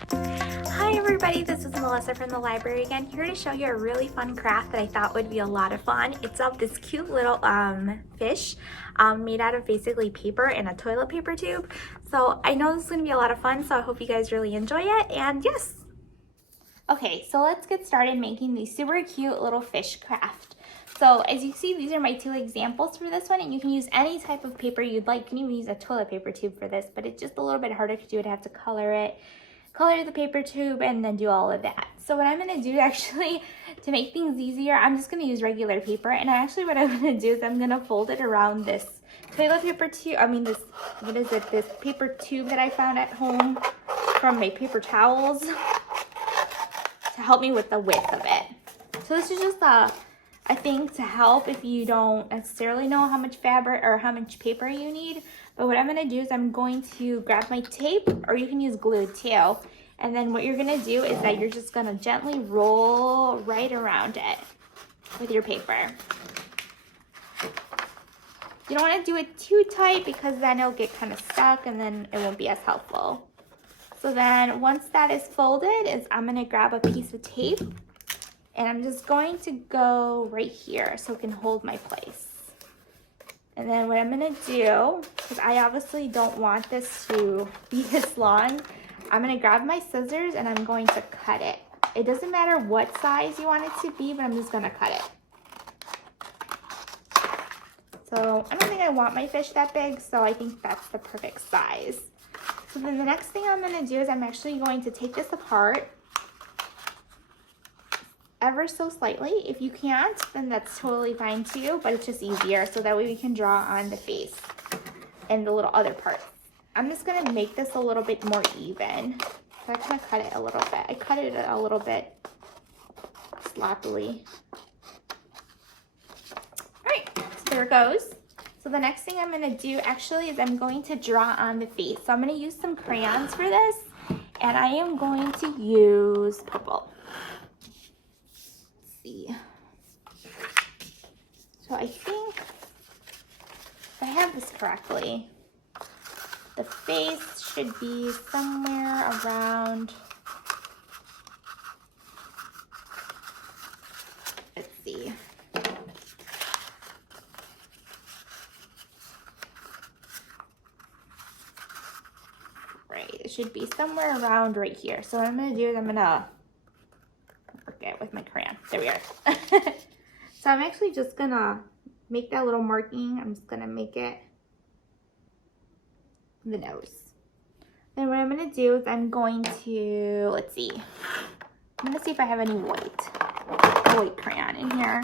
Hi everybody, this is Melissa from the library again, here to show you a really fun craft that I thought would be a lot of fun. It's of this cute little fish made out of basically paper and a toilet paper tube. So I know this is going to be a lot of fun, so I hope you guys really enjoy it, and yes! Okay, so let's get started making the super cute little fish craft. So as you see, these are my two examples for this one, and you can use any type of paper you'd like. You can even use a toilet paper tube for this, but it's just a little bit harder because you would have to color the paper tube, and then do all of that. So what I'm going to do actually to make things easier, I'm just going to use regular paper, and actually what I'm going to do is I'm going to fold it around this toilet paper tube, this paper tube that I found at home from my paper towels to help me with the width of it. So this is just I think to help if you don't necessarily know how much fabric or how much paper you need. But what I'm going to do is I'm going to grab my tape, or you can use glue too. And then what you're going to do is that you're just going to gently roll right around it with your paper. You don't want to do it too tight because then it'll get kind of stuck and then it won't be as helpful. So then once that is folded, I'm going to grab a piece of tape. And I'm just going to go right here so it can hold my place. And then what I'm gonna do, because I obviously don't want this to be this long, I'm gonna grab my scissors and I'm going to cut it. It doesn't matter what size you want it to be, but I'm just gonna cut it. So I don't think I want my fish that big, so I think that's the perfect size. So then the next thing I'm gonna do is I'm actually going to take this apart ever so slightly. If you can't, then that's totally fine too, but it's just easier so that way we can draw on the face and the little other parts. I'm just gonna make this a little bit more even. So I kind of cut it a little bit. I cut it a little bit sloppily. All right, so there it goes. So the next thing I'm gonna do actually is I'm going to draw on the face. So I'm gonna use some crayons for this, and I am going to use purple. So I think if I have this correctly, the face should be somewhere around, let's see. Right, it should be somewhere around right here. So what I'm gonna do is I'm gonna work it with my crayon. There we are. So I'm actually just gonna make that little marking. I'm just gonna make it the nose. Then what I'm gonna do is I'm going to, let's see. I'm gonna see if I have any white crayon in here.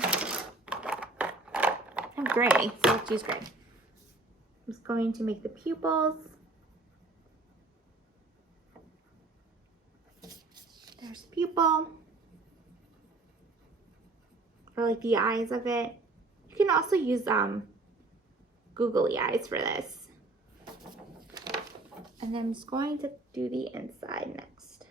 I have gray, so let's use gray. I'm just going to make the pupils. There's the pupil. Or like the eyes of it. You can also use googly eyes for this. And then I'm just going to do the inside next.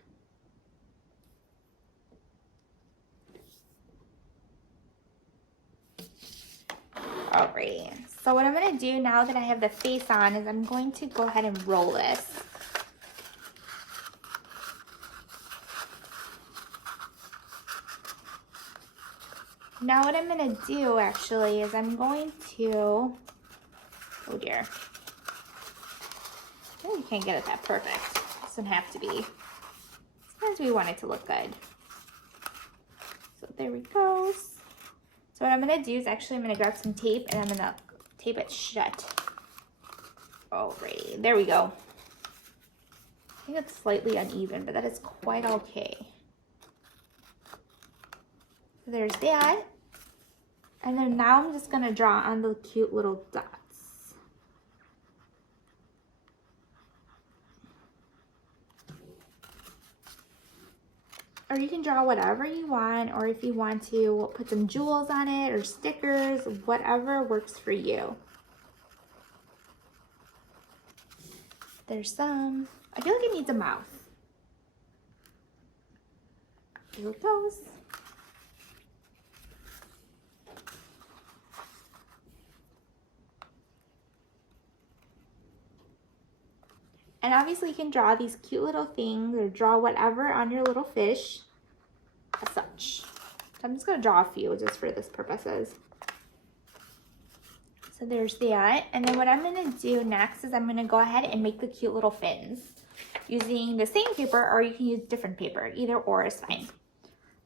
Alrighty, so what I'm gonna do now that I have the face on is I'm going to go ahead and roll this. Now what I'm gonna do actually is I'm going to, oh dear. I really can't get it that perfect. It doesn't have to be. Sometimes we want it to look good. So there we go. So what I'm gonna do is actually I'm gonna grab some tape and I'm gonna tape it shut. Alrighty, there we go. I think it's slightly uneven, but that is quite okay. So there's that. And then now I'm just gonna draw on the cute little dots. Or you can draw whatever you want, or if you want to put some jewels on it or stickers, whatever works for you. There's some, I feel like it needs a mouth. Here it goes. And obviously you can draw these cute little things or draw whatever on your little fish as such. So I'm just going to draw a few just for this purposes. So there's that. And then what I'm going to do next is I'm going to go ahead and make the cute little fins using the same paper, or you can use different paper. Either or is fine.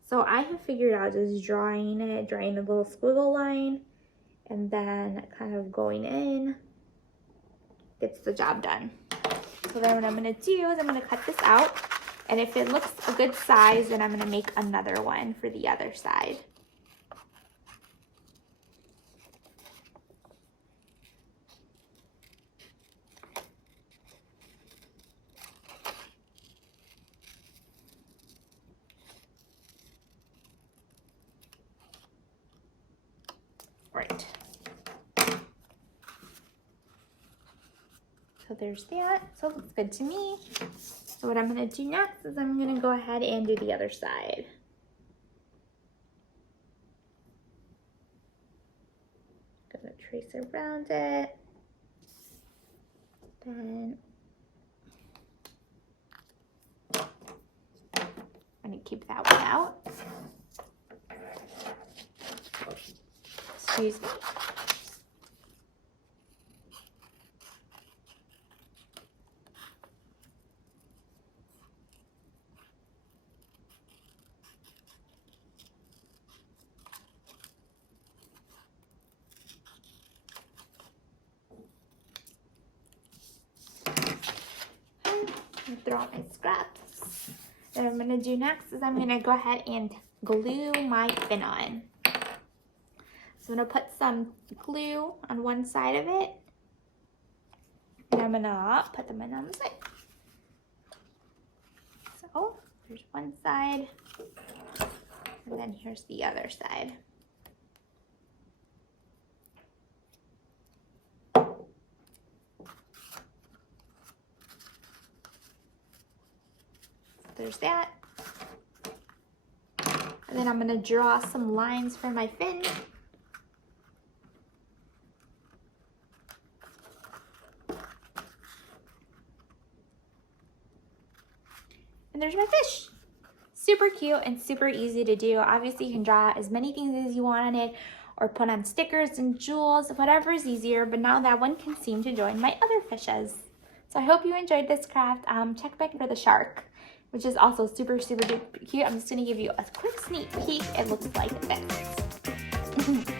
So I have figured out just drawing a little squiggle line and then kind of going in gets the job done. So then what I'm going to do is I'm going to cut this out, and if it looks a good size, then I'm going to make another one for the other side. Right. So there's that. So it looks good to me. So what I'm going to do next is I'm going to go ahead and do the other side. Going to trace around it. Then I'm going to keep that one out. Excuse me. Throw out my scraps. Then what I'm going to do next is I'm going to go ahead and glue my fin on. So I'm going to put some glue on one side of it, and I'm going to put them in on the side. So here's one side, and then here's the other side. There's that. And then I'm going to draw some lines for my fin. And there's my fish. Super cute and super easy to do. Obviously you can draw as many things as you want on it, or put on stickers and jewels, whatever is easier, but now that one can seem to join my other fishes. So I hope you enjoyed this craft. Check back for the shark, which is also super, super cute. I'm just going to give you a quick sneak peek. It looks like this.